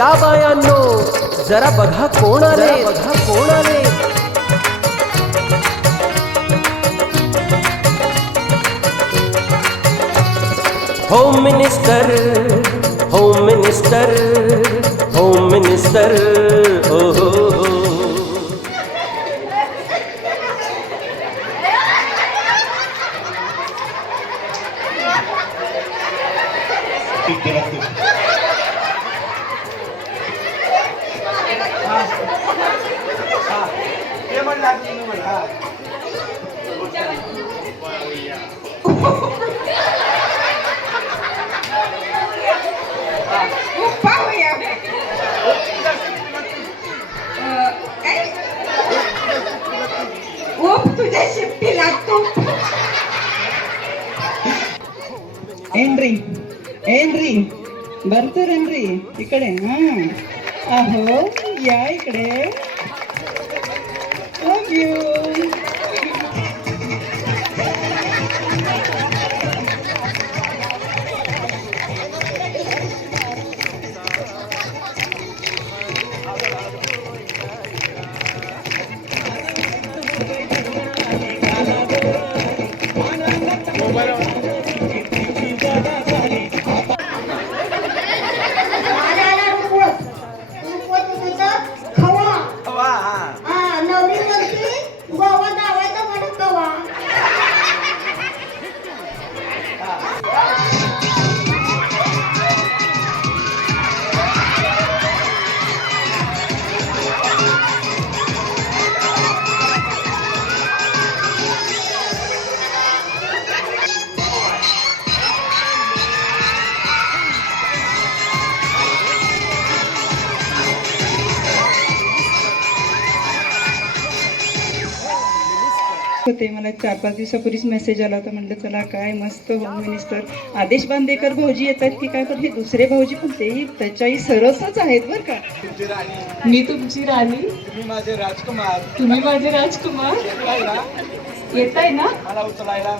या बायांनो जरा बघा कोण आले. बघा कोण आले. Home minister home minister home minister ओ हो हो पाहूया अं, काय ओप तुझ्या शिफ्टी लागतो एंड्री एंड्री. भरपूर एंड्री you. होते. मला चार पाच दिवसापूर्वीच मेसेज आला होता. म्हटलं चला काय मस्त होम मिनिस्टर आदेश बांदेकर भाऊजी येत आहेत की काय? पण हे दुसरे भाऊजी पण तेही त्याच्याही सरसच आहेत बरं का. मी तुमची राणी. तुम्ही माझे राजकुमार. तुम्ही माझे राजकुमार. येत आहे ना? मला उचलायला.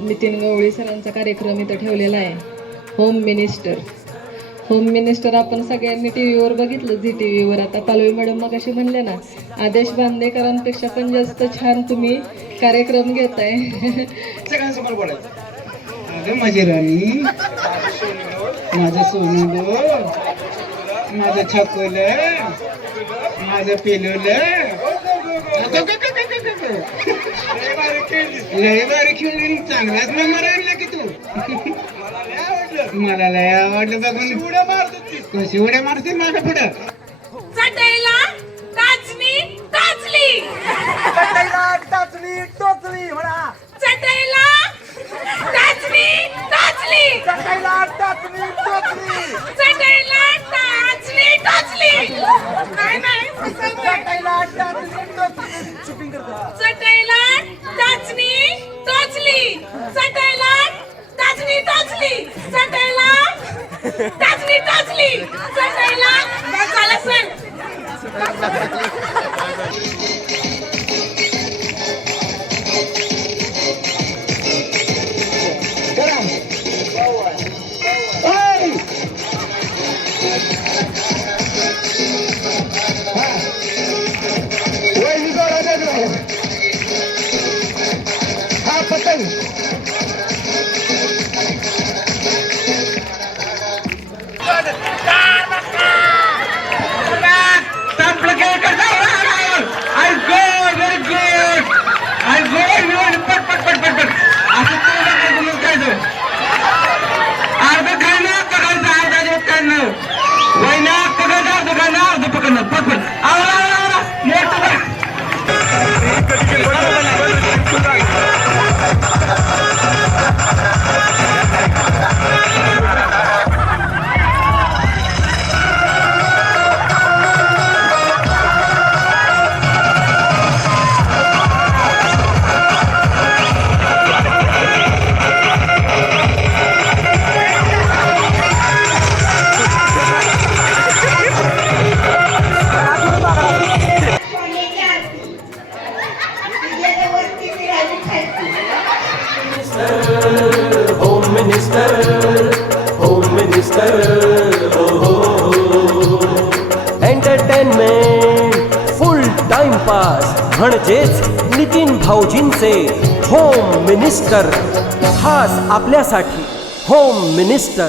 नितीन गवळी सरांचा कार्यक्रम इथं ठेवलेला आहे. होम मिनिस्टर होम मिनिस्टर आपण सगळ्यांनी टी व्हीवर बघितलं झी टी व्हीवर आता पालवी मॅडम मग अशी म्हणले ना आदेश बांदेकरांपेक्षा पण जास्त छान तुम्ही कार्यक्रम घेताय. सगळ्यांसमोर बोलायचं. माझी राणी माझं सोनू माझं छकुल माझं पेलुल. लय भारी खेळली. चांगलाच नंबर आणला की तू. मला लय आवडलं बघून. उड्या मारत कशी उड्या मारतील माझ्या पुढं चटईला टाचणी टाचली टाचली टोचली म्हणा चटईला टाचणी टाचली टाकायला टाचली टोचली चटईला टाचणी टाचली काय नाही फसवतोय. टाकायला टाचली टोचली शूटिंग करतो चटईला टाचणी टोचली चटईला टाचणी टोचली चटईला टोचली चटईला काय झालं sir mister entertainment full timepass म्हणजेच नितीन भाऊजींचे होम मिनिस्टर खास आपल्यासाठी होम मिनिस्टर